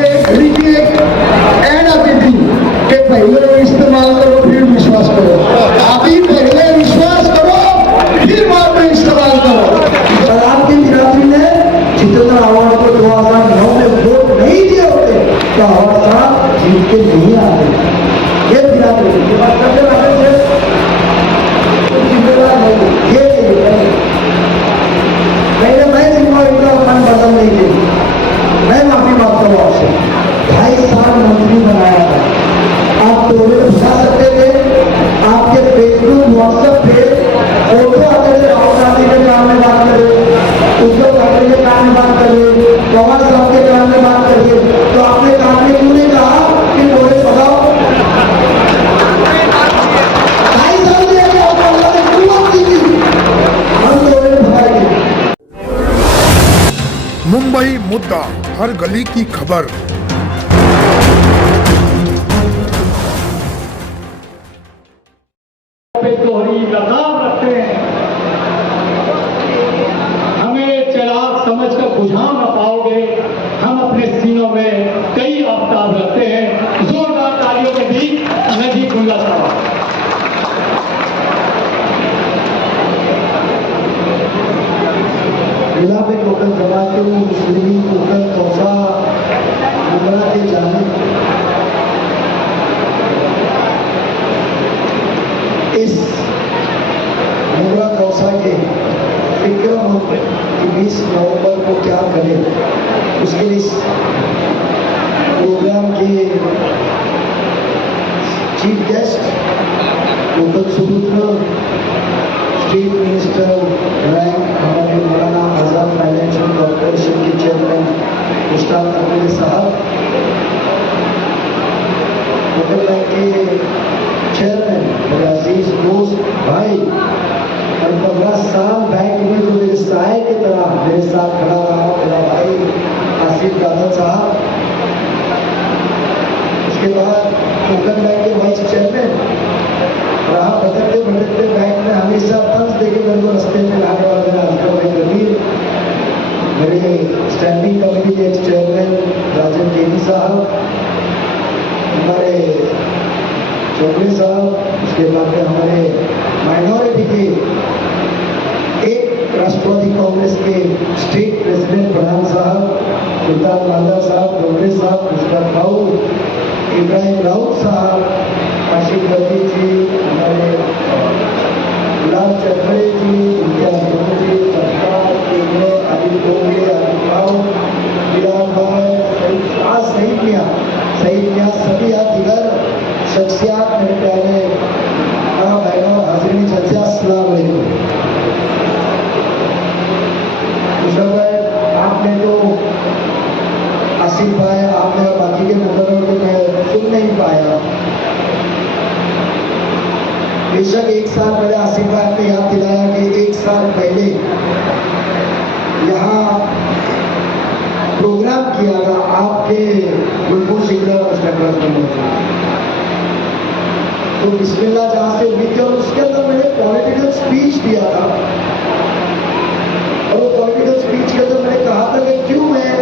घड़ी की ऐड आती थी कि पहले इस्तेमाल करो फिर विश्वास करो। अभी पहले विश्वास करो फिर बाद में इस्तेमाल करो। और आपकी बिरादरी ने जितेंद्र आव्हाड को 2009 में वोट नहीं दिए होते तो आव्हाड साहब जीत के नहीं आते। ये बिरादरी ये बात करते रहते थे जिम्मेदार नहीं, ये पहले मैं जिम्मेदारी का अपन बदल नहीं थे। मैं माफी मांगता हूँ आपसे। 2.5 साल मंत्री बनाया था, आप टोले बुझा सकते थे। आपके फेसबुक व्हाट्सएप पे फोटो आते थे, राहुल गांधी के काम में बात करे, उद्धव ठाकरे के काम में बात करे, पवार साहब के काम में बात करिए, तो आपने काम में क्यों नहीं कहा कि टोले भगाओ? 2.5 साल में क्यों बात की थी? हम टोले भगाएंगे। मुंबई मुद्दा, हर गली की खबर। दोहरी लगाम रखते हैं, हमें चिराग समझकर बुझा न पाओगे। हम अपने सीनों में कई आफ्ताब रखते हैं। जोरदार तालियों के बीच नजीबुल्लाह साहब। जिला में टोकन जमाते मुस्लिम टोकन तोहफा उमरा के जाने इस उमरा तोहफा के फिक्र कि 20 नवंबर को क्या करें, उसके लिए इस प्रोग्राम के चीफ गेस्ट टोकन सुपुत्र स्टेट मिनिस्टर रैंक हमारे मौलाना आजाद फाइनेंशियल कॉर्पोरेशन के चेयरमैन मुश्ताक अहमद साहब, मुगल बैंक के चेयरमैन मेरे अजीज दोस्त भाई, और 15 साल बैंक में जो मेरे साय की तरह मेरे साथ खड़ा रहा मेरा भाई आसिफ कादर साहब। उसके बाद मुगल बैंक के वाइस चेयरमैन रहा भटकते भटकते बैंक में हमेशा तंज देके मेरे को रस्ते में लाने वाला मेरा हल्का भाई कबीर, मेरे स्टैंडिंग कमेटी के चेयरमैन राजन केनी साहब, हमारे चौधरी साहब, उसके बाद में हमारे माइनॉरिटी के एक राष्ट्रवादी कांग्रेस के स्टेट प्रेसिडेंट प्रधान साहब, सुल्तान मादा साहब, डोगरे साहब, मुश्ताक भाऊ, इब्राहिम राउत साहब, आशिफ बदी जी, हमारे गुलाम चरखड़े जी, इम्तियाज जी, सरकार केंद्र अनिल डोंगे, अनिल भाव, बिलाल भाई, आज सईद मियाँ सभी दिगर शख्सियात मेरे प्यारे बहनों हाजिरीन जलसा, अस्सलाम वालेकुम। आपने तो आसिफ भाई आपने बाकी के मुकर्रर को मैं सुन नहीं पाया। बेशक 1 साल पहले आसिफ भाई ने याद दिलाया कि 1 साल पहले यहाँ प्रोग्राम किया था आपके गुलबुल सिंगर तो बिस्मिल्लाह जहां से हुई थी और उसके अंदर मैंने पॉलिटिकल स्पीच दिया था। और वो पॉलिटिकल स्पीच के अंदर मैंने कहा था कि क्यों मैं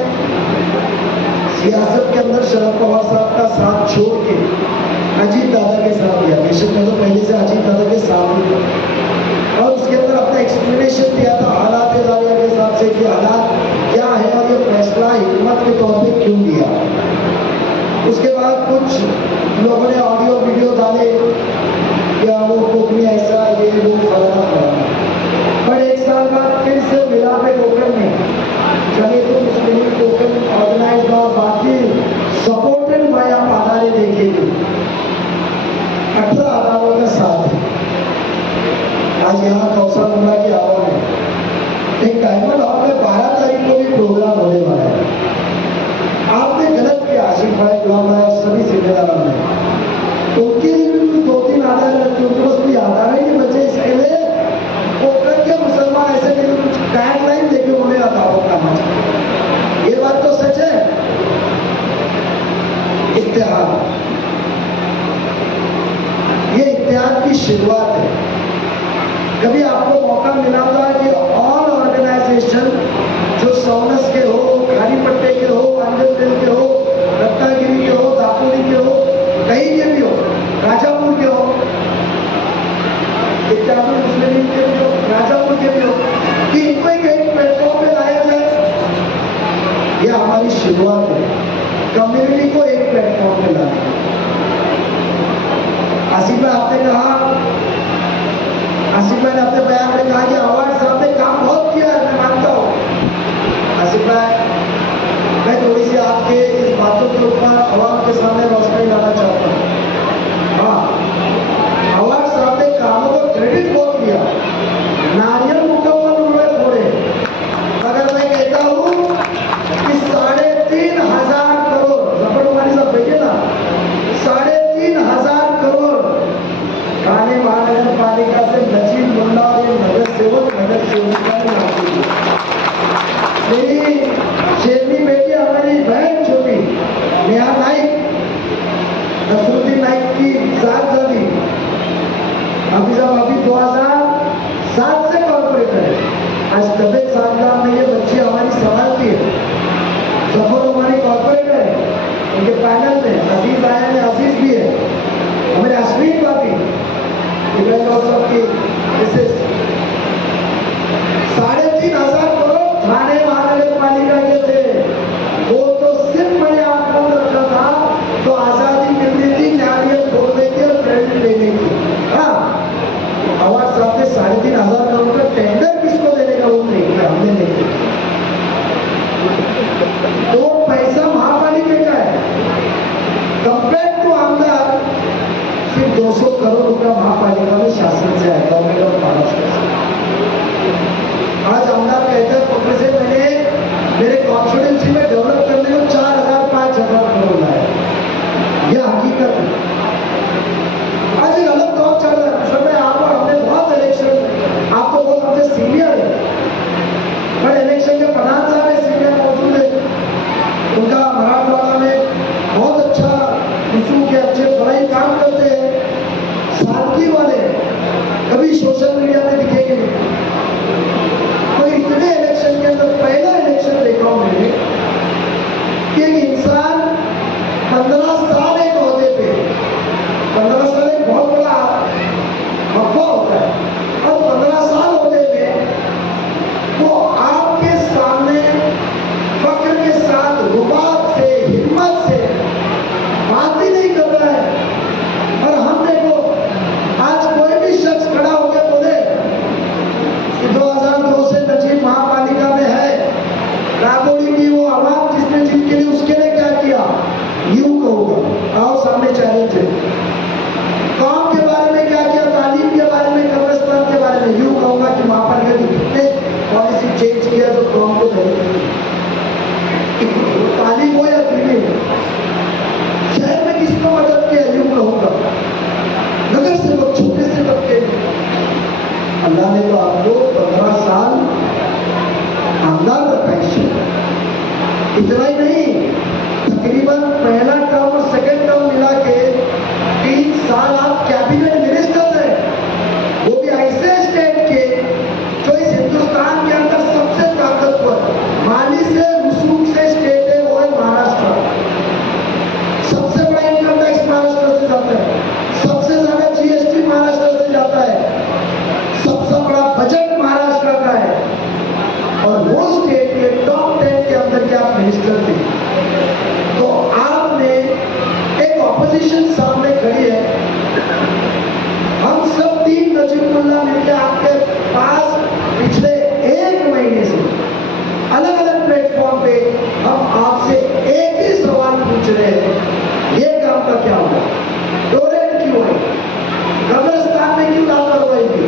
सियासत के अंदर शरद पवार साहब का साथ छोड़ के अजीत दादा के साथ दिया। बेशक मैं तो पहले से अजीत दादा के साथ हूँ और उसके अंदर अपना एक्सप्लेनेशन दिया था हालात के हिसाब से कि हालात क्या है और ये फैसला हिकमत के तौर पे क्यों दिया। उसके बाद कुछ लोगों ने ऑडियो वीडियो डाले कि वो कोकनी ऐसा ये वो फलाना फलाना, पर 1 साल बाद फिर से मिला पे टोकन में चले तो मुस्लिम टोकन ऑर्गेनाइज और बाकी सपोर्टेड बाय आप आधारे देखेंगे 18 आधारों का साथ आज यहाँ कौशल उमरा की आवाज है। एक डायमंड हॉल में 12 तारीख को भी प्रोग्राम होने वाला है। आपने गलत किया, आशिफ भाई, गुलाम भाई, सभी जिम्मेदारों ने। उनके लिए भी 2-3 आधार रखते, उनके पास कोई आधार ही नहीं बचे। इसके लिए पोखरण के मुसलमान ऐसे कुछ गाइडलाइन देके उन्हें अदावत करना चाहिए। ये बात तो सच है। इत्तेहाद, ये इत्तेहाद की शुरुआत है। कभी आपको मौका मिला था कि ऑल ऑर्गेनाइजेशन जो सोनस के हो, खाली पट्टे के हो, अंजन दिल के हो, प्लेटफॉर्म पे लाए। आसिफ भाई आपने कहा, आसिफ भाई ने अपने बयान में कहा कि अवार्ड साहब ने काम बहुत किया है, मैं मानता हूँ। आसिफ भाई, मैं थोड़ी सी आपके इस बातों के ऊपर अवाम के सामने रोशनी डालना चाहता हूँ। हाँ, अवार्ड साहब ने कामों को क्रेडिट बहुत लिया, नारियल मुकम्मल उन्होंने फोड़े। अगर मैं कहता हूँ कि 3,500 करोड़, जफर उमानी साहब बैठे ना, 3,500 करोड़ थाने महानगर पालिका से नजीब मुल्ला और ये नगर सेविका ने हासिल किया। मेरी शेरनी बेटी, हमारी बहन छोटी नेहा नाइक, नसरुद्दीन नाइक की साहबजादी, अभी साहब अभी 2007 से कॉर्पोरेटर है। आज तबियत साहबजाद में ये बच्ची हमारी संभालती है। जफर उमानी कॉर्पोरेटर है, उनके पैनल में अजीज आया है, अजीज भी है, हमारे अश्विन भाभी की मिसेस। 3,500 करोड़ थाने महानगर पालिका के थे, वो तो सिर्फ मैंने आपको रखा था तो आजादी मिल रही थी, नारियल छोड़ने की और क्रेडिट देने की। हाँ, अवार्ड साहब ने 3,500 करोड़ का टेंडर किसको देने का वो नहीं किया, हमने नहीं किया। तो पैसा महापालिका का है, कंपेयर टू आमदार सिर्फ 200 करोड़ रुपया महापालिका में शासन से है, गवर्नमेंट ऑफ महाराष्ट्र से। आज आमदार कहते हैं पत्र से मैंने मेरे कॉन्स्टिट्यूंसी में डेवलप करने को 4,000-5,000 करोड़ लाए। यह हकीकत है। आज एक अलग दौर चल रहा है। समय आप और हमने बहुत इलेक्शन, आप तो बहुत हमसे सीनियर है, पर इलेक्शन के प्रधान साहब है, सीनियर मौजूद है, उनका मराठवाड़ा में बहुत अच्छा विषयों के अच्छे बड़ाई काम करते हैं, सादगी वाले, कभी सोशल मीडिया में दिखेंगे नहीं। तो इतने इलेक्शन के अंदर पहला इलेक्शन देखा हूं मैंने कि एक इंसान 15 साल एक ओहदे पे, 15 साल एक बहुत बड़ा अफवाह होता है, और 15 साल ओहदे में वो आपके सामने फक्र के साथ, रुबाब से, हिम्मत से बात ही नहीं कर रहा है। और हम देखो, आज कोई भी शख्स खड़ा होकर बोले 2002 से नजीब महापालिका में है, राबोड़ी की वो आवाम जिसने जिनके लिए उसके लिए क्या किया, यूं कहूंगा। आओ सामने चैलेंज है। काम के बारे में क्या किया, तालीम के बारे में, कब्रिस्तान के बारे में, यूं कहूंगा कि महापालिका की कितने पॉलिसी चेंज किया जो काम को तालीम हो या दीनी हो, शहर में किसको मदद किया, यूं कहूंगा। नगर से लोग छोटे से तबके, अल्लाह ने तो आपको 15 साल आमदार रखा है। इतना ही नहीं, तकरीबन पहला टर्म और सेकेंड टर्म मिला के 3 साल आप कैबिनेट मिनिस्टर रहे, वो भी ऐसे स्टेट के जो इस हिंदुस्तान के अंदर सबसे ताकतवर, माली से रसूख से स्टेट है, वो है महाराष्ट्र। सबसे बड़ा इनकम टैक्स महाराष्ट्र से जाता है, सबसे ज्यादा जीएसटी महाराष्ट्र से जाता है, सबसे बड़ा बजट महाराष्ट्र का है, और वो स्टेट के टॉप 10 के अंदर के आप मिनिस्टर थे। तो आपने एक ऑपोजिशन सामने खड़ी है, हम सब 3 नजीब मुल्ला मिलकर आपके पास पिछले 1 महीने से अलग अलग प्लेटफॉर्म पे हम आपसे एक ही सवाल पूछ रहे हैं, ये काम का क्या हुआ, डोनेट क्यों है, कब्रिस्तान में क्यों लापरवाही की,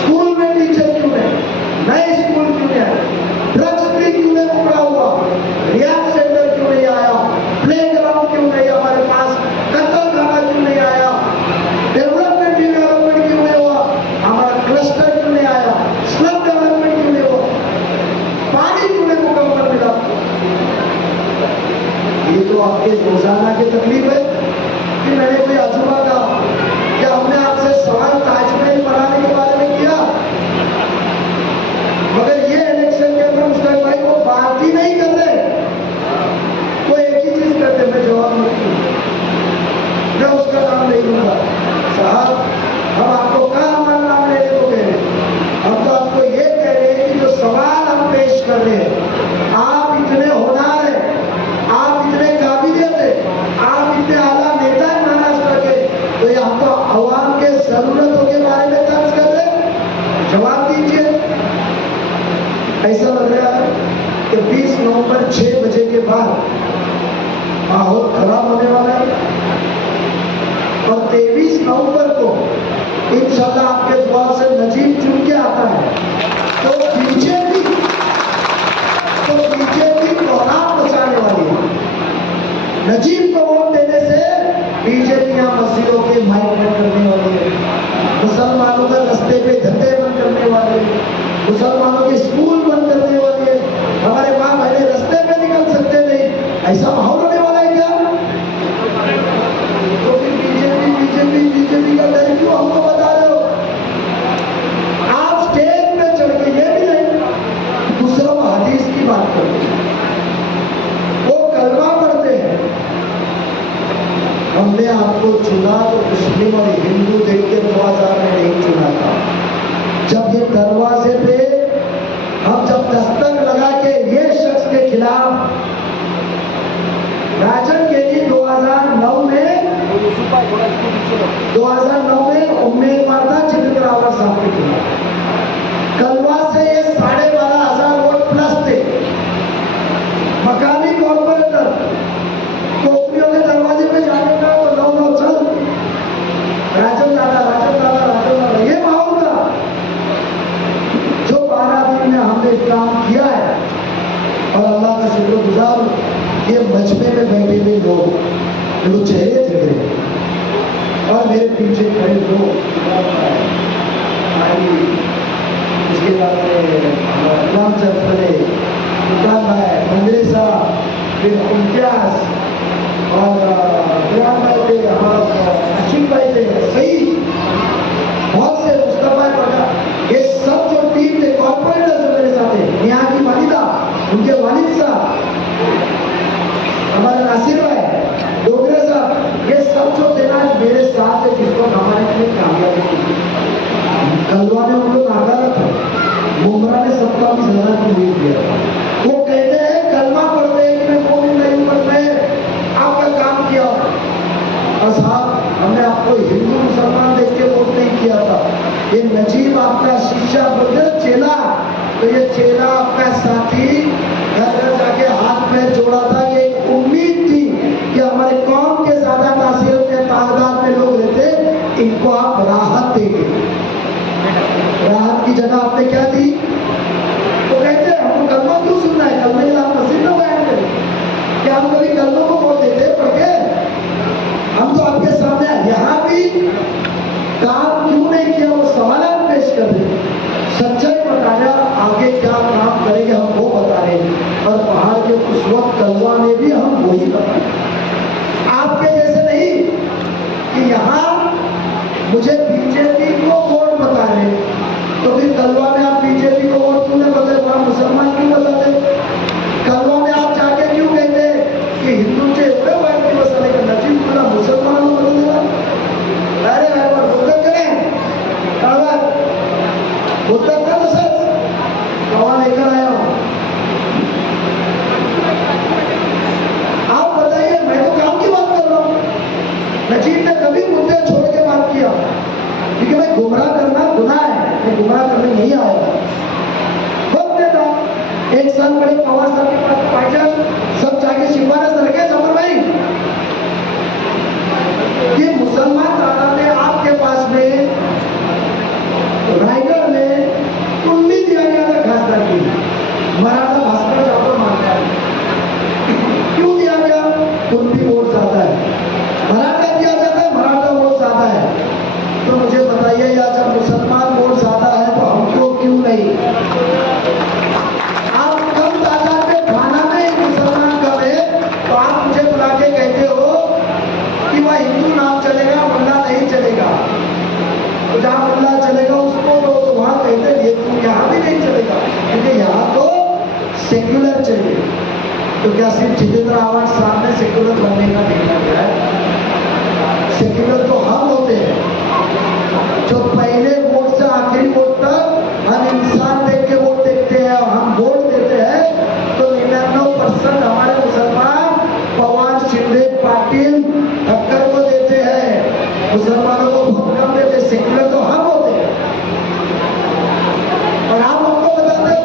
स्कूल में टीचर क्यों नहीं, नए स्कूल क्यों नहीं आए, ड्रग्स भी क्यों नहीं पकड़ा हुआ, रियाज सेंटर क्यों नहीं आया, प्ले ग्राउंड क्यों नहीं हमारे पास, कत्ल खाना क्यों नहीं आया, डेवलपमेंट क्यों नहीं हुआ, हमारा क्लस्टर क्यों नहीं आया, स्लम डेवलपमेंट क्यों नहीं हुआ, पानी क्यों नहीं मुकम्मल मिला। ये तो आपके रोजाना की तकलीफ है कि मैंने कोई अजूबा कहा, क्या हमने आपसे सवाल ताजमहल बनाने के बारे में किया, मगर ये इलेक्शन के अंदर मुश्ताक भाई वो बात ही नहीं कर रहे, वो एक ही चीज करते, मैं जवाब नहीं दूंगा, मैं उसका नाम नहीं लूंगा। साहब, हम आपको कहा हमारा नाम लेने को कह रहे हैं, हम तो आपको ये कह रहे हैं कि जो सवाल हम पेश कर रहे हैं, आप इतने होनहार हैं, आप इतने काबिलियत है, आप नवंबर 6 बजे के बाद माहौल खराब होने वाला है। और 23 नवंबर को इंशाल्लाह आपके द्वार से नजीब चुन के आता है तो बीजेपी कोहराम मचाने वाली है। नजीब को वोट देने से बीजेपी यहाँ मस्जिदों के माइक बंद करने वाली है, मुसलमानों का रास्ते पे धंधे बंद करने वाली है, मुसलमानों के स्कूल बंद करने वाली है, हमारे माँ बहने रास्ते पे निकल सकते नहीं, ऐसा माहौल होने वाला है क्या? तो फिर बीजेपी का डर क्यों हमको बता रहे हो? आप स्टेज पे चढ़ के ये भी नहीं दूसरों हदीस की बात करते हैं, वो कलमा पढ़ते हैं। हमने आपको चुना तो मुस्लिम और हिंदू देख के 2000 में नहीं चुना था। जब ये दरवाजे पे हम जब दस्तक लगा के ये शख्स के खिलाफ राजन के जी 2009 में उम्मीदवार था जितेंद्र रावत साहब के खिलाफ। कलवा से ये 12,500 वोट प्लस थे। मकामी कॉर्पोरेटर टोकरियों के दरवाजे पे जाने का तो नौ चल राजन दादा ये माहौल था। जो 12 दिन में हमने काम किया है और अल्लाह का शुक्रगुजार ये मजमे में बैठे हुए लोग जो चेहरे झगड़े और मेरे पीछे खड़े लोग, उसके बाद रामचंद खड़े, सुल्तान भाई, मंदिर साहब, फिर इम्तियाज और भाई थे, हमारा अशीम भाई थे, सही बहुत से मुस्तफा पटा, ये सब जो टीम थे कॉर्पोरेटर जो मेरे साथ थे, यहाँ की वालिदा, उनके वालिद साहब, हमारे नासिर भाई, डोगरे साहब, ये सब जो थे ना मेरे साथ है, जिसको हमारे लिए कामयाबी की। कलवा में उनको नाकारा था, मुमरा ने सबका भी सजा की उम्मीद किया था। वो कहते हैं कलमा पढ़ते हैं कि मैं कौन नहीं पढ़ते, आपका काम किया। और साहब हमने आपको हिंदू मुसलमान देख के वोट नहीं किया था। ये नजीब आपका शिष्या बोलते चेला, तो ये चेला आपका साथी घर घर जाके हाथ में जोड़ा था। ये एक उम्मीद थी कि हमारे कौम के ज्यादा तासीर में तादाद में लोग रहते, इनको आप राहत देंगे। राहत की जगह आपने क्या दी? तो कहते हैं हमको कलमा क्यों सुनना है, कलमे के आप मस्जिद में बयान करें क्या? हम कभी कलमों को वोट देते पढ़ के? हम तो आपके सामने यहाँ भी काम क्यों नहीं किया वो सवाल पेश कर रहे, सच्चाई बता रहा, आगे क्या काम करेंगे हम वो बता रहे हैं। और पहाड़ के उस वक्त कलवा में भी हम वही बता रहे, आपके जैसे नहीं कि यहाँ मुझे बीजेपी को वोट बता रहे, तो फिर कलवा में आप बीजेपी को वोट क्यों नहीं बताते, वहां मुसलमान क्यों बताते? कलवा में आप जाके क्यों कहते कि हिंदू के मसले का नजीब पूरा मुसलमानों को बदल देगा? अरे मुद्दत करें, मुद्दत कर सर, गवाह लेकर आया हूं। आप बताइए, मैं तो काम की बात कर रहा हूं। नजीब ने कभी मुद्दे छोड़ के बात किया, क्योंकि मैं गुमराह करना गुनाह है, मैं गुमराह करने नहीं आया। वक्त देता 1 साल पहले पवार साहब के पास भाईजान सब जाके सिफारिश रखे जबर भाई, ये मुसलमान तादाद ने आपके पास में रायगढ़ में कुंडी दिया गया था खासदार की, मराठा भास्कर जाकर मानता है। क्यों दिया गया? कुंडी वोट ज्यादा है, मराठा दिया जाता है, मराठा वोट ज्यादा है। तो मुझे बताइए या जब मुसलमान वोट ज्यादा है तो हमको क्यों नहीं? आप कम तादाद में खाना में मुसलमान कम है तो आप मुझे बुला के कहते हो कि वह हिंदू नाम चलेगा, मुल्ला नहीं चलेगा। तो जहां मुल्ला चलेगा उसको तो वहां कहते ये तुम यहाँ भी नहीं चलेगा, क्योंकि यहाँ तो सेक्युलर चाहिए। तो क्या सिर्फ जितेंद्र रावत साहब ने सेक्युलर बनने का देखा गया है? सेक्युलर तो हम होते हैं जो पहले वोट से आखिरी वोट तक हम इंसान देख के वोट देखते हैं और हम वोट देते हैं। तो 99% हमारे मुसलमान पवन शिंदे पाटिल ठक्कर को देते हैं, मुसलमानों को बहुत कम देते। सेक्युलर तो हम होते हैं और आप हमको बताते हो।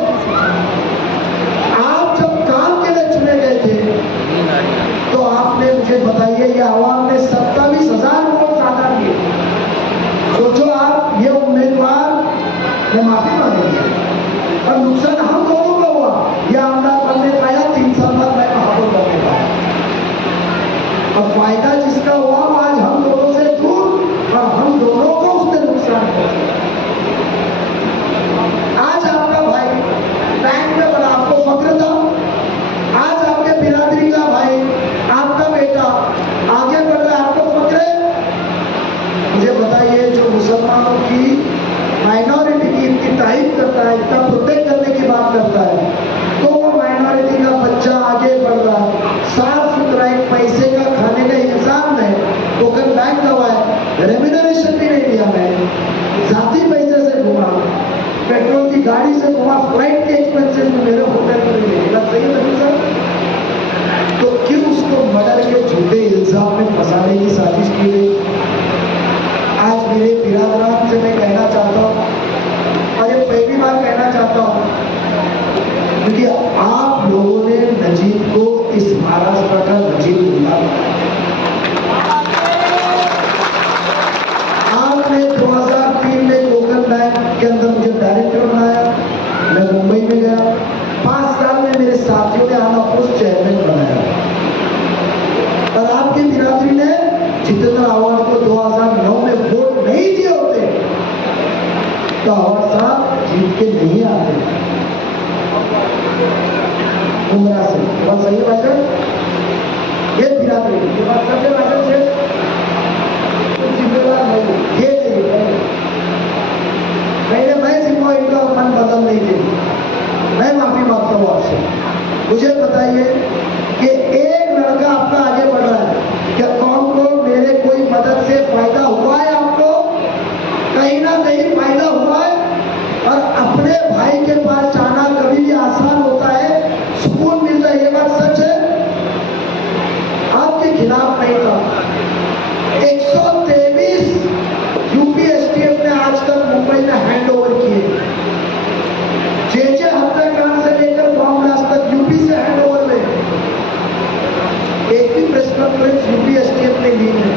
आप जब काम के मुझे बताइए, ये आवाम ने 27,000 वोट ज्यादा दिए। सोचो आप, ये उम्मीदवार ने माफी मांगी और नुकसान हम दोनों को हुआ। यह आमदार बनने पाया, 3 साल बाद मैं महापौर बनने पाया, और फायदा जिसका हुआ वो आज हम दोनों से दूर और हम दोनों को उसने नुकसान पहुंचा। आज आपका भाई बैंक में बड़ा, आपको फक्र था। आज आपके बिरादरी का भाई, आपका बेटा आगे बढ़ रहा है, आपको फक्र है। मुझे बताइए, जो मुसलमानों की माइनॉरिटी की इतनी तारीफ करता है, इतना प्रोटेक्ट करने की बात करता है, तो वो माइनॉरिटी का बच्चा आगे बढ़ रहा है, साफ सुथरा एक पैसे का खाने का इंतजाम नहीं, टोकन बैंक दवाए, रेम्यूनरेशन भी नहीं दिया, मैं जाती पैसे से घुमा, पेट्रोल की गाड़ी से घुमा, फ्लाइट के एक्सपेंसेस में मेरे होटल में नहीं बात सही है सर? तो क्यों उसको मर्डर के झूठे इल्जाम में फंसाने की साजिश की गई? आज मेरे बिरादरान से मैं कहना चाहता हूँ, और ये पहली बार कहना चाहता हूँ, क्योंकि आप लोगों ने नजीब को इस महाराष्ट्र का नजीब बनाया। आपने 2003 में कोकण बैंक के अंदर मुझे डायरेक्टर बनाया, मैं मुंबई में गया, 5 साल में मेरे साथियों ने आना पोस्ट चेयरमैन बनाया, और आपकी बिरादरी ने जितेंद्र आवाड को 2009 में वोट नहीं दिए होते तो आवाड साहब जीत के नहीं आते उमरा से। बात सही बात है? ये बिरादरी, ये बात सबसे बात है, जिम्मेदार नहीं, ये नहीं, मैं जिम्मेदार इनका मन बदल नहीं दे। मैं माफी मांगता हूँ आपसे। मुझे बताइए कि एक लड़का आपका आगे बढ़ रहा है, क्या कौन को मेरे कोई मदद से फायदा हुआ है? आपको कहीं ना कहीं फायदा हुआ है, और अपने भाई के पास जाना कभी भी आसान होता है, सुकून मिलता है, ये बात सच है। आपके खिलाफ नहीं था। 123 यूपीएसटीएफ ने आज तक मुंबई में हैंड ओवर किए। जे हत्याकांड से लेकर बॉम्ब ब्लास्ट तक यूपी से हैंड ओवर में एक भी प्रेस कॉन्फ्रेंस यूपीएसटीएफ ने ली है।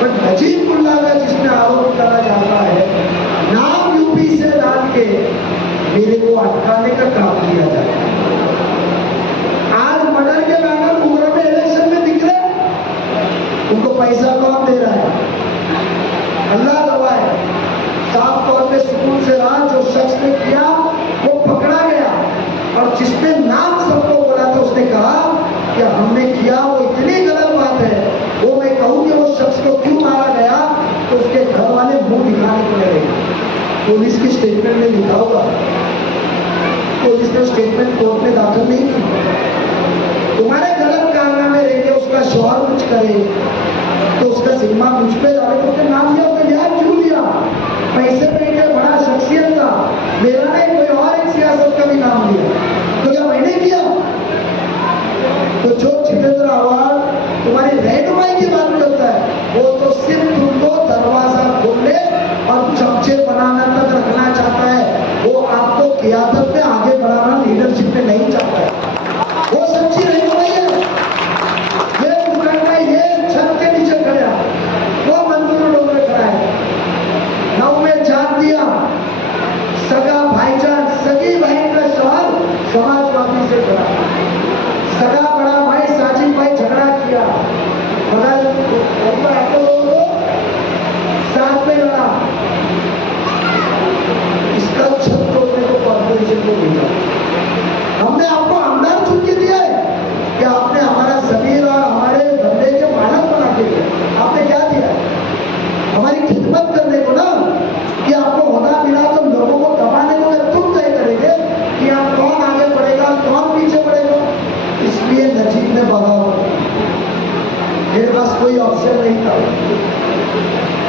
पर नजीबुल्लाह का जिसने आरोप करा जाता है, नाम यूपी से डाल के मेरे को अटकाने का काम किया जाता है। आज मर्डर के बैनर उम्र में इलेक्शन में दिख रहे, उनको पैसा कौन दे रहा है? अल्लाह गवाह है। साफ तौर पे सुकून से रहा, जो शख्स ने किया वो पकड़ा गया, और जिसने नाम सबको बोला था उसने कहा कि हमने किया, वो इतनी गलत बात है। वो मैं कहूँ कि वो शख्स को क्यों मारा गया, तो उसके घर वाले मुंह दिखाने को लगेंगे। पुलिस की स्टेटमेंट में लिखा होगा, पुलिस ने स्टेटमेंट कोर्ट में दाखिल नहीं की। तुम्हारे गलत कारनामे रहेंगे, उसका शौहर कुछ करे तो उसका जिम्मा मुझ पे डाले, तो उसने नाम लिया, उसने याद क्यों लिया? पैसे पे क्या बड़ा शख्सियत था, मेरा नहीं, कोई और एक सियासत का भी नाम लिया, तो क्या मैंने किया? तो जो जितेंद्र आवाड तुम्हारी रहनुमाई की बात करता है, वो तो सिर्फ तुमको दरवाजा खोलने और चमचे बनाना तक रखना चाहता है। वो आपको क़ियादत में आगे बढ़ाना, लीडरशिप में नहीं चाहता है। वो सच्ची रहनुमाई है। ये दुकान में, ये छत के नीचे खड़ा, वो मंजूर लोग में खड़ा है, 9 में जान दिया, सगा भाईजान, सगी बहन का शौहर समाजवादी से खड़ा, सगा बड़ा भाई साजिद भाई झगड़ा किया, मगर साथ में लड़ा, इसका छत तोड़ने को कॉर्पोरेशन को भेजा। हमने आपको आमदार चुन के दिया है कि आपने हमारा जमीन और हमारे धंधे के मालक बना के दिया। आपने क्या दिया? हमारी खिदमत करने को ना, कि आपको होना मिला तो लोगों को दबाने को तुम तय करेंगे कि आप कौन आगे बढ़ेगा, कौन पीछे बढ़ेगा। इसलिए नजीब ने बगावत, मेरे पास कोई ऑप्शन नहीं था।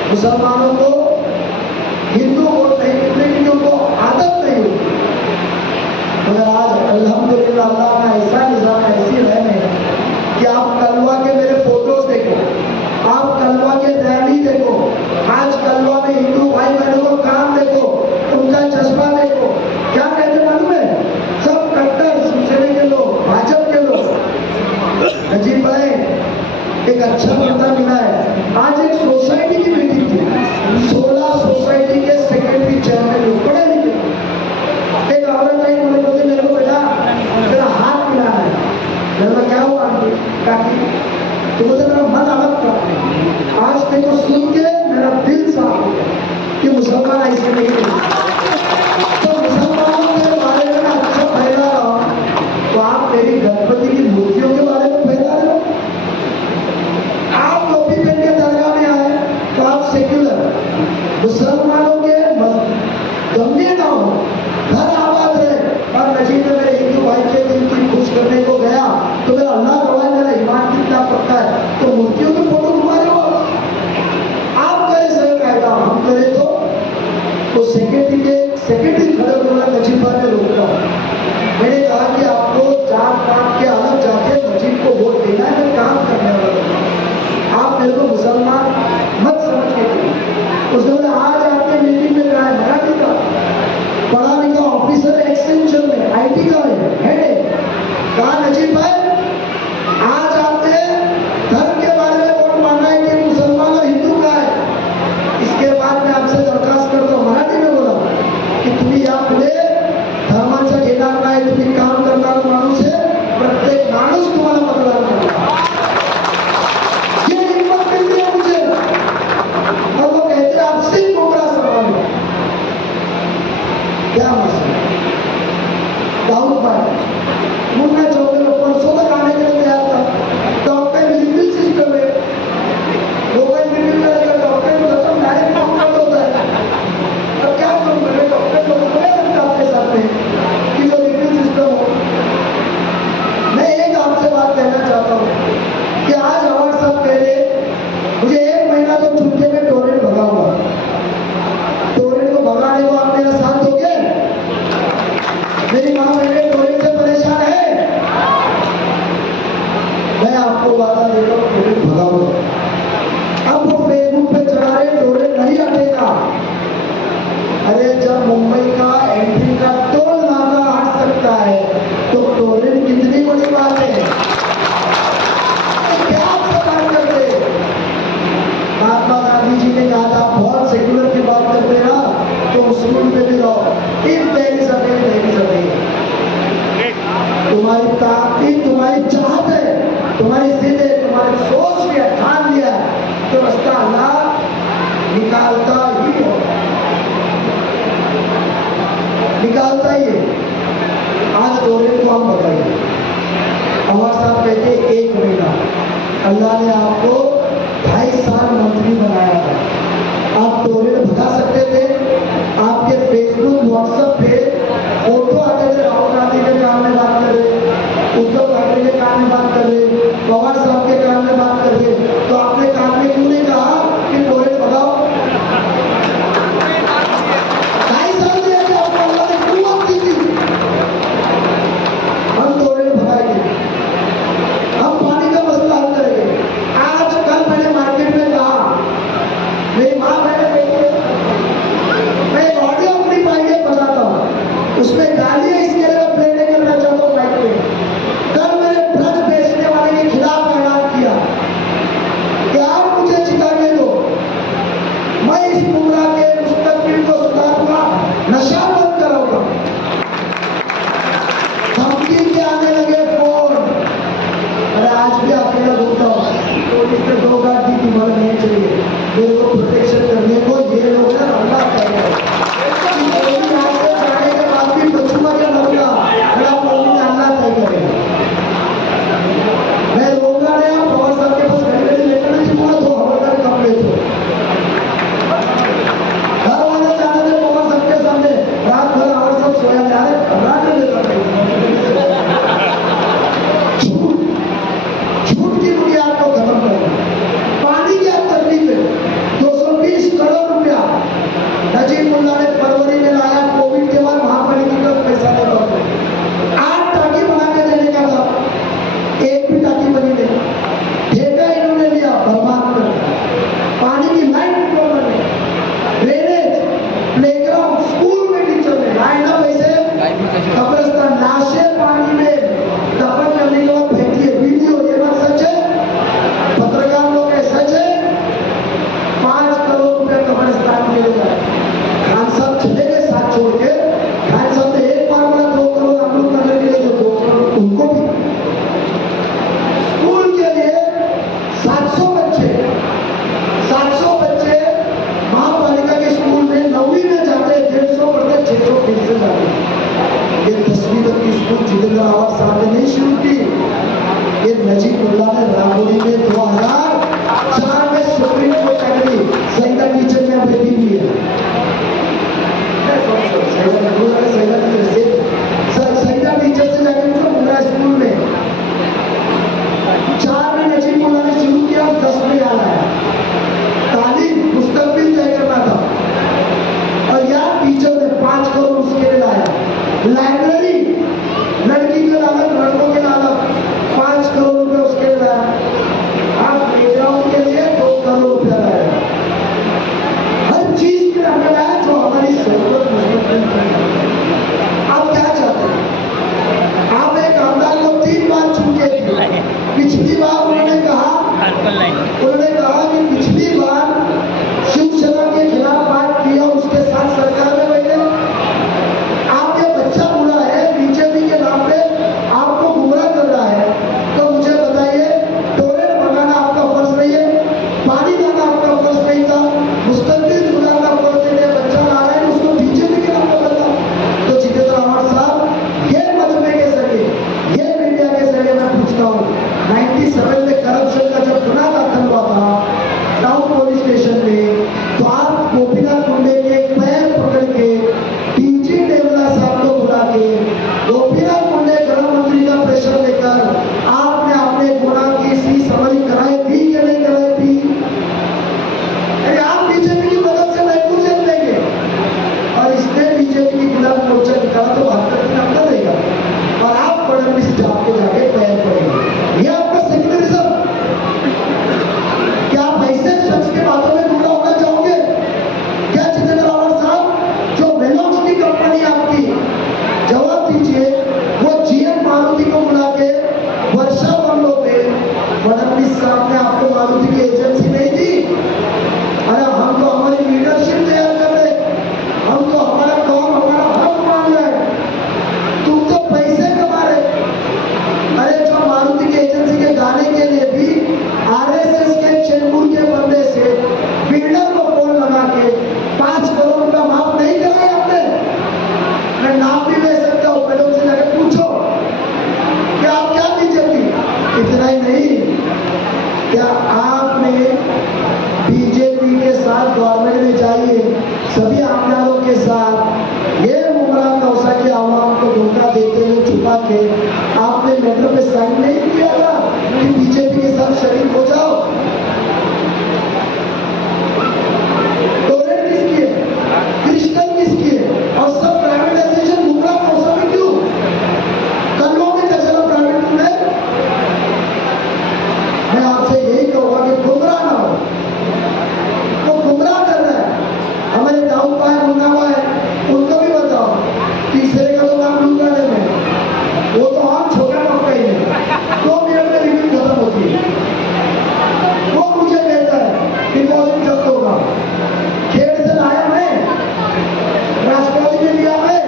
मुसलमानों को हिंदू वोट नहीं मिलने की उनको आदत नहीं होती, मगर आज अल्हम्दुलिल्लाह अल्लाह का ऐसा निजाम, ऐसी रहम है कि आप कलवा के मेरे फोटोज देखो, आप कलवा के रैली देखो, आज कलवा में हिंदू भाई बहनों को काम देखो, उनका जज्बा देखो। क्या कहते मालूम है? सब कट्टर शिवसेना के लोग, भाजपा के लोग, नजीब नजीब भाई एक अच्छा बंदा मिला है। आज एक सोसाइटी की मीटिंग थी, 16 सोसाइटी के सेक्रेटरी चेयरमैन लोग पढ़े लिखे। एक औरत आई, बोले बोले मेरे को बेटा तेरा हाथ मिला है। मैंने क्या हुआ काकी? तो बोलते मेरा मन अलग था, आज तेरे को सुन के मेरा दिल साफ हो गया कि मुसलमान ऐसे नहीं है। तो मुसलमानों के बारे में अच्छा फैला रहा हूं, तो आप मेरी गणपति की मूर्तियों के बारे में फैला रहे हो। आप टोपी पहन के दरगाह में आए तो आप सेक्युलर, मुसलमानों के गंदे ना हो, घर आबाद रहे। और नजीब में मेरे हिंदू भाई के दिल की खुश करने को गया तो मेरा अल्लाह गवाह, मेरा ईमान कितना पक्का है। तो मूर्तियों की फोटो घुमा रहे हो आप करे सही कायदा, हम करे तो सेक्रेटरी खड़े होने वाला नजीब भाई ने रोका। मैंने कहा कि आपको जात पात के अलग जाके नजीब को वोट देना है, मैं काम करने वाला हूं, आप मेरे को मुसलमान मत समझ के करिए। उसने बोला आज आपके मीटिंग में कहा है मराठी का पढ़ा लिखा ऑफिसर एक्सटेंशन में IT का हेड है। कहा नजीब भाई आज आपने धर्म के बारे में वोट मांगा है कि मुसलमान और हिंदू का है। इसके बाद मैं आपसे दरखास्त करता हूँ, मराठी में बोला की तुम्ही यापुढे धर्माचा घेणार नाही, तुम्ही काम करणारा माणूस आहे, प्रत्येक माणूस तुम्हाला मतदान करणार। ये हिम्मत मिलती है मुझे। और वो कहते हैं आप सिर्फ कोबरा सवाल हो क्या मसला दाऊद भाई मुन्ना चौक में परसों तक आने के लिए तैयार था। डॉक्टर मिलिट्री सिस्टम है, लोगों ने मिलिट्री डॉक्टर को खत्म डायरेक्ट डॉक्टर होता है। अब क्या करूं मैं, डॉक्टर लोगों को नहीं आपके साथ में कि जो लिक्विड सिस्टम हो। मैं एक आपसे बात कहना चाहता हूँ कि आज अवार्ड साहब कह रहे मुझे 1 महीना तो छुट्टी में टोरेंट भगा हुआ, टोरेंट को भगाने को आप मेरा साथ दोगे? मेरी माँ मेरे टोरेंट से परेशान है, मैं आपको वादा दे रहा हूँ टोरेंट भगाऊंगा। अब वो फेसबुक पे चढ़ा रहे टोरेंट नहीं हटेगा। अरे जब मुंबई का एंट्री का टोल नाका हट सकता है तो टोरेंट कितनी बड़ी बात है। क्या आप बात करते? महात्मा गांधी जी ने कहा था बहुत सेक्युलर की बात करते ना तो स्कूल पे भी रहो, if there is a way there is a way. तुम्हारी ताकत, तुम्हारी चाहत है, तुम्हारी जिद है, तुम्हारी सोच लिया, ठान लिया तो रास्ता अल्लाह निकालता ही हो, निकालता ही है। आज टोरेंट को हम बताइए, अमर साहब कहते 1 महीना, अल्लाह ने आपको 2.5 साल मंत्री बनाया था। आप टोरेंट भगा सकते थे। आपके फेसबुक व्हाट्सएप पे फोटो आते थे, राहुल गांधी के काम में बात कर रहे, उद्धव ठाकरे के काम में बात कर रहे, पवार साहब के काम में बात कर रहे, तो आपने काम में क्यों नहीं कहा कि टोरेंट भगाओ? 2.5 साल दिया कि आपको अल्लाह ने कुव्वत दी थी, हम टोरेंट भगाएंगे, हम पानी समझ में करप्शन का जब गुना दाखिल हुआ था टाउन पुलिस स्टेशन में, तो आप गोपीनाथ मुंडे के पैर पकड़ के डीजी देवला साहब को बुला के गोपीनाथ मुंडे गृह मंत्री का प्रेशर लेकर आपने अपने गुना की सी समझ कराई थी कि नहीं कराई थी? अरे आप बीजेपी की मदद से महबूब से लेंगे और इसने बीजेपी की खिलाफ मोर्चा निकाला तो 72 दिन अंदर रहेगा और आप फडणवीस आपको जाके पैर पड़ेंगे। ये आपका सेक्युलरिज्म। क्या आप ऐसे शख्स के बातों में गुमराह होना चाहोगे? क्या जितेंद्र रावत साहब, जो मेलॉक्स की कंपनी आपकी, जवाब दीजिए। वो जीएम मारुति को बुला के वर्षा बंगलों पे फडणवीस साहब ने आपको मारुति की एजेंसी नहीं दी? अरे हम तो हमारी लीडरशिप तैयार कर रहे, हम तो हमारा काम हमारा हक मान रहे, तुम तो पैसे कमा रहे। अरे जो मारुति की एजेंसी के गाने के लिए भी आरएसएस के चेंबूर के बंदे से बिल्डर को फोन लगा के 5 करोड़ का माफ नहीं कराया आपने। मैं नाम भी ले सकता हूँ, पहले उनसे जाकर पूछो कि आप क्या बीजेपी। इतना ही नहीं, क्या आपने बीजेपी के साथ गवर्नमेंट में जाइए, सभी आमदारों के साथ ये मुमरान कौसा के आवाम को धोखा देते हुए छुपा के आपने लेटर पे साइन नहीं किया था कि बीजेपी के साथ शरीक हो जाओ? डोनेट किसकी है, क्रिस्टल किसकी है, और सब प्राइवेटाइजेशन मुमरान कौसा में क्यों? कल्लों में चला प्राइवेट में। मैं आपसे यही कहूंगा कि गुमराह ना हो, वो गुमराह कर रहा है। हमारे दाऊद भाई मुन्ना भाई, उनको भी बताओ, तीसरे का तो नाम लूंगा नहीं मैं, वो तो हम छोटा मौका ही है, 2 मिनट में रिव्यू खत्म होती है। वो मुझे कहता है डिपॉजिट जब्त होगा, खेड़ से लाया मैं, राष्ट्रपति ने लिया मैं।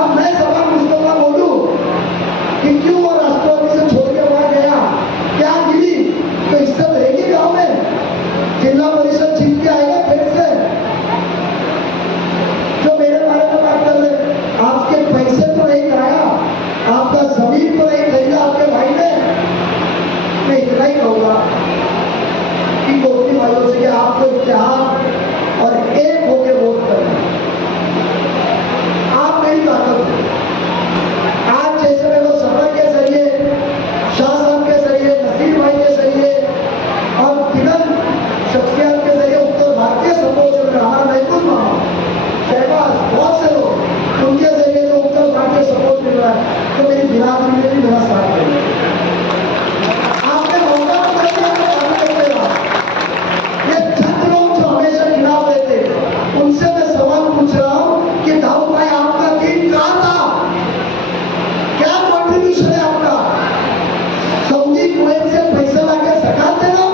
अब मैं सवाल मुस्तफा बोलूं कि क्यों वो राष्ट्रपति से छोड़ के वहां गया, क्या गिरी तो इज्जत रहेगी गांव में? जिला परिषद जीत के आएगा फिर से। जो मेरे बारे में बात कर रहे, आपके पैसे तो नहीं कराया, आपका जमीन तो नहीं खरीदा आपके भाई ने। मैं इतना ही कहूंगा कि गोपी भाइयों से आपको इत्तेहाद और एक होकर वोट करना, आप मेरी ताकत है। आज जैसे मैं वो सफर के जरिए, शाह साहब के जरिए, नसीर भाई के जरिए और दिगंत शख्सियत के जरिए उत्तर भारतीय सपोर्ट में हमारा महबूब मामा शहबाज, बहुत से लोग, उनके जरिए जो उत्तर भारतीय सपोर्ट मिल रहा है, तो मेरी बिरादरी ने भी मेरा साथ दिया। आपने मौका ये चंद लोग जो हमेशा खिलाफ देते, उनसे मैं सवाल पूछ रहा हूं कि दाऊद भाई आपका टीम कहां था? क्या कॉन्ट्रीब्यूशन है आपका? सऊदी कुवैत से पैसा लाके ज़कात देना?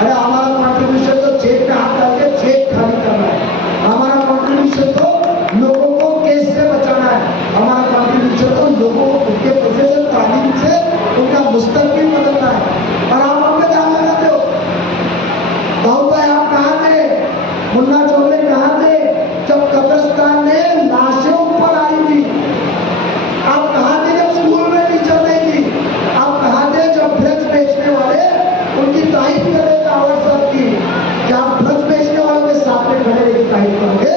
अरे हमारा कॉन्ट्रीब्यूशन तो जेब में हाथ डाल के जेब खाली करना है। हमारा कॉन्ट्रीब्यूशन तो लोगों को केस से बचाना है। हमारा कॉन्ट्रीब्यूशन तो लोगों को उनके पैसे से, तालीम से उनका मुस्तकबिल बदलना है। और आप हमें ध्यान लगाते हो। दाऊद भाई आप कहाँ थे? मुन्ना चौधरी कहाँ थे जब कब्रिस्तान में लाशें ऊपर आई थी? आप कहाँ थे जब स्कूल में टीचर नहीं थी? आप कहाँ थे जब ड्रग्स बेचने वाले उनकी तारीफ कर रहे थे आवाज साहब की? क्या आप ड्रग्स बेचने वालों के साथ में खड़े की तारीफ करोगे?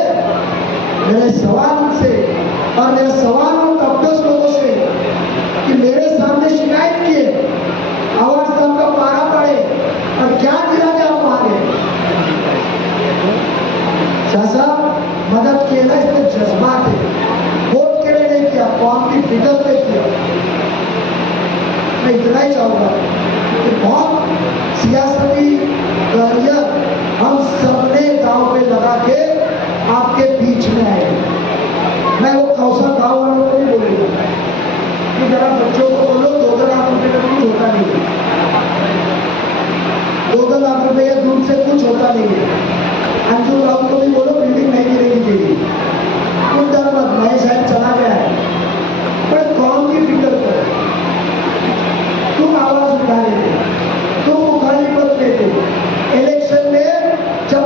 मेरे सवाल से और मेरा सवाल उन अफसोस लोगों से कि मेरे सामने शिकायत किए, आवाज साहब का पारा पड़े और क्या गिरा के आप वहां गए? शाह साहब मदद किए ना, इसमें जज्बात है, वोट के लिए नहीं किया, कौम की फिक्र पे किया। मैं इतना ही चाहूंगा कि बहुत सियासती करियर हम सबने दांव पे लगा के आपके बीच में आए। मैं वो कौसा गांव वालों को भी बोलूंगा कि जरा बच्चों को बोलो 2 लाख रुपए का कुछ होता नहीं है, 2 लाख रुपए या दूध से कुछ होता नहीं है। अंजुम राव को भी बोलो बिल्डिंग नहीं गिरेगी तेरी, कुछ डर मत, मैं शायद चला गया है, पर कौन की फिक्र करो। तुम आवाज उठा लेते, तुम मुखालिफत लेते, इलेक्शन में जब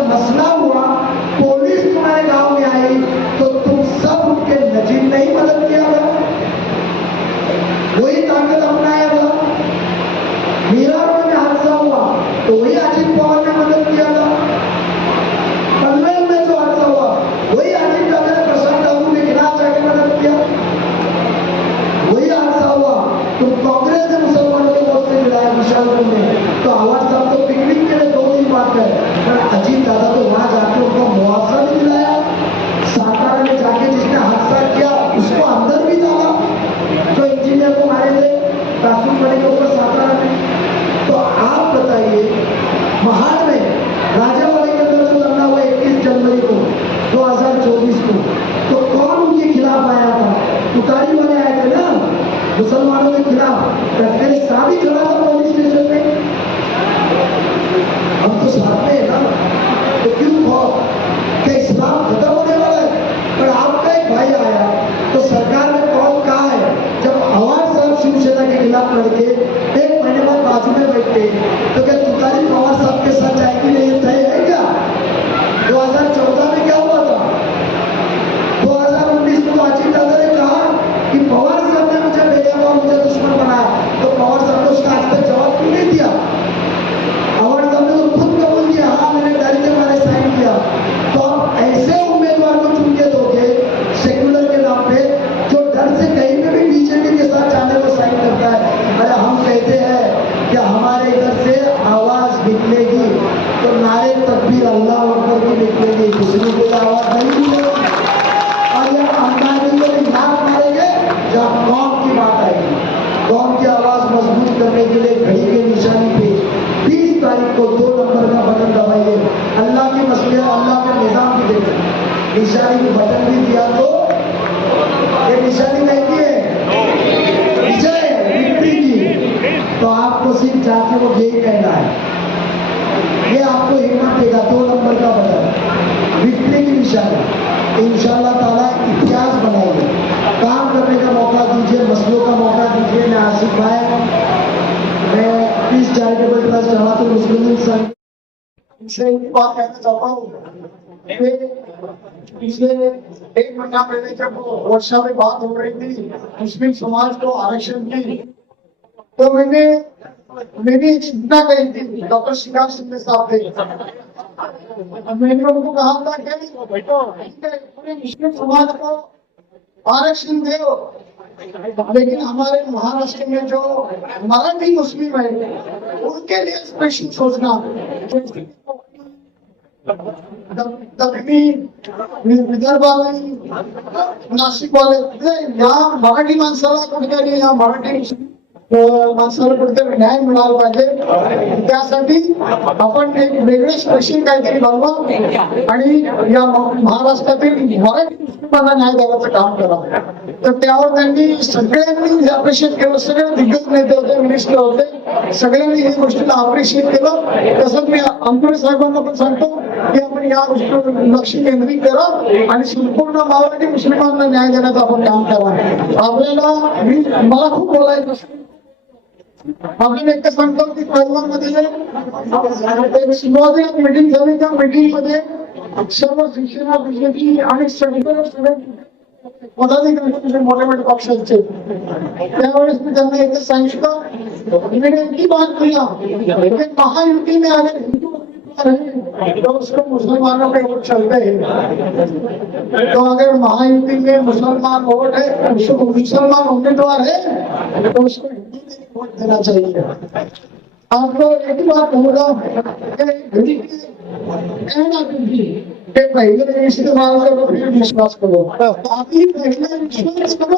है, पर अजीत दादा तो वहां जाके उनको मुआवजा भी दिलाया, सातारा में जाके जिसने हादसा किया उसको अंदर भी डाला, जो इंजीनियर को मारे थे कासिम बड़े के ऊपर सातारा में। तो आप बताइए, महाड़ में राजावाड़ी के अंदर जो धरना हुआ 21 जनवरी को 2024 को, तो कौन उनके खिलाफ आया था? तुतारी वाले आए थे ना मुसलमानों के खिलाफ, डॉक्टर साहब ही खड़ा था पुलिस स्टेशन में। हम तो साथ में है ना, तो क्यों खौफ? क्या इस्लाम खत्म होने वाला है? पर आपका एक भाई आया तो सरकार ने कौन कहा है, जब पवार साहब शिवसेना के खिलाफ लड़के 1 महीने बाद बाजू में बैठे, तो क्या तुतारी पवार साहब के साथ जाएगी नहीं? ये तय है क्या? 2014 में क्या हुआ था? 2019 में अजीत दादा ने कहा कि पवार साहब ने मुझे भेजा और मुझे दुश्मन बनाया, तो पवार साहब ने उसका आज तक जवाब क्यों नहीं दिया? पवार साहब ने तो खुद कबूल किया, हाँ मैंने डर के मारे साइन किया। तो आप ऐसे उम्मीदवार को चुन के दोगे सेक्युलर के नाम पे, जो डर से कहीं पे भी बीजेपी के साथ जाने को साइन करता है। अरे हम कहते हैं कि हमारे इधर से आवाज निकलेगी तो नारे तकबीर अल्लाह अकबर की निकलेगी, दूसरी कोई आवाज नहीं निकलेगी। और ये अंबानी को भी लात मारेंगे जब कौम की बात आएगी। कौम की आवाज मजबूत करने के लिए घड़ी के निशानी पे 20 तारीख को 2 नंबर का बटन दबाइए। अल्लाह की मसले, अल्लाह के निजाम की देखिए, निशानी की बटन भी दिया तो ये निशानी नहीं की है विजय विक्ट्री की, तो आपको सिर्फ जाके वो यही कहना है, ये आपको हिम्मत देगा। 2 नंबर का बटन विक्ट्री की निशानी, इंशाअल्लाह ताला इतिहास बनाइए, काम करने का मौका दीजिए, मसलों का मौका दीजिए। मैं आसिफ भाई, मैं पीस चैरिटेबल ट्रस्ट जमातुल मुस्लिमीन संघ से एक बात कहना चाहता हूँ। पिछले 1 महीना पहले जब वर्षा में बात हो रही थी मुस्लिम समाज को आरक्षण की, तो मैंने एक सूचना कही थी, डॉक्टर शिकार सिंह साहब थे, मैंने उनको कहा था कि पूरे मुस्लिम समाज को आरक्षण दो, लेकिन हमारे महाराष्ट्र में जो मराठी मुस्लिम है उनके लिए स्पेशल सोचना। दक्षिणी विदर्भ वाले, नाशिक वाले, यहाँ मराठी माणसाला कुठेतरी, यहाँ मराठी माणसाला कुठेतरी न्याय मिळाला पाहिजे, त्यासाठी आपण एक वेगळे स्पेशल काहीतरी बनवा आणि या महाराष्ट्रातील मराठी मुस्लिमांना न्याय देण्याचं काम करा। तर त्यावर त्यांनी सगळ्यांनी अप्रिशिएट केलं, सगळे दिग्गज नेते होते, मिनिस्टर होते, सगळ्यांनी ही गोष्टीला अप्रिशिएट केलं। तसंच मी अंकुरे साहेबांना पण सांगतो की आपण या गोष्टीवर लक्ष केंद्रित करा आणि संपूर्ण मराठी मुस्लिमांना न्याय देण्याचं आपण काम करा। आपल्याला मला खूप बोलायचं, आपल्याला एक सांगतो की परिवारमध्ये सुरुवातीला मीटिंग झाली, त्या मीटिंग मध्ये सर्व शिक्षण विषयाची आणि सगळे पदाधिकारी मोठे मोठे पक्षांचे, त्यावेळेस मी त्यांना एकच सांगितलं, मैंने इनकी बात किया कि महायुति में अगर हिंदू तो उसको मुसलमानों के वोट चलते हैं, तो अगर महायुति में मुसलमान वोट है, उसको मुसलमान उम्मीदवार है तो उसको हिंदू को वोट देना चाहिए। आपको एक बात कहूँगा कि पहले इस्तेमाल करो फिर विश्वास करो, अभी पहले विश्वास करो।